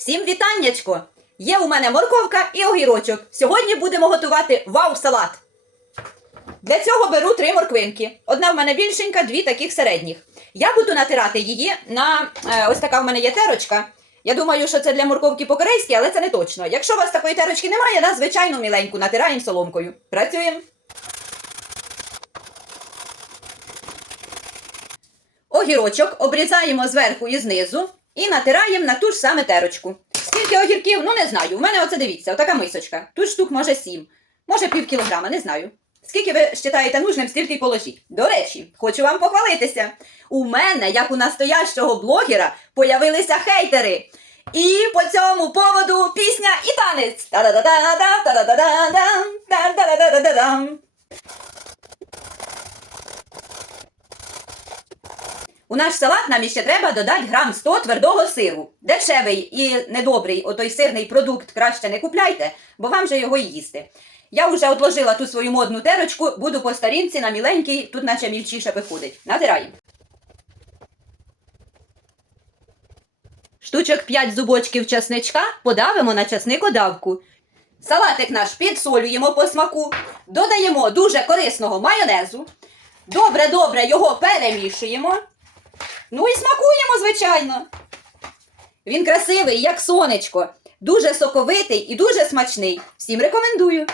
Всім вітаннячко! Є у мене морковка і огірочок. Сьогодні будемо готувати вау-салат. Для цього беру три морквинки. Одна в мене більшенька, дві таких середніх. Я буду натирати її на е, ось така в мене є терочка. Я думаю, що це для морковки по-корейськи, але це не точно. Якщо у вас такої терочки немає, на звичайну міленьку натираємо соломкою. Працюємо. Огірочок обрізаємо зверху і знизу і натираємо на ту ж саме терочку. Скільки огірків? Ну не знаю. У мене оце дивіться, отака мисочка. Тут штук може сім, може пів кілограма, не знаю. Скільки ви вважаєте нужним, стільки й положіть. До речі, хочу вам похвалитися. У мене, як у настоящого блогера, появилися хейтери. І по цьому поводу пісня і танець. Та-да-да-да-да, та-да-да-да-дам, та-да-да-да-да-дам. У наш салат нам іще треба додати грам 100 твердого сиру. Дешевий і недобрий отой сирний продукт краще не купляйте, бо вам же його і їсти. Я вже отложила ту свою модну терочку, буду по старінці на міленький, тут наче мільчіше виходить. Натираємо. Штучок 5 зубочків часничка подавимо на часникодавку. Салатик наш підсолюємо по смаку, додаємо дуже корисного майонезу. Добре-добре його перемішуємо. Ну і смакуємо, звичайно. Він красивий, як сонечко, дуже соковитий і дуже смачний. Всім рекомендую.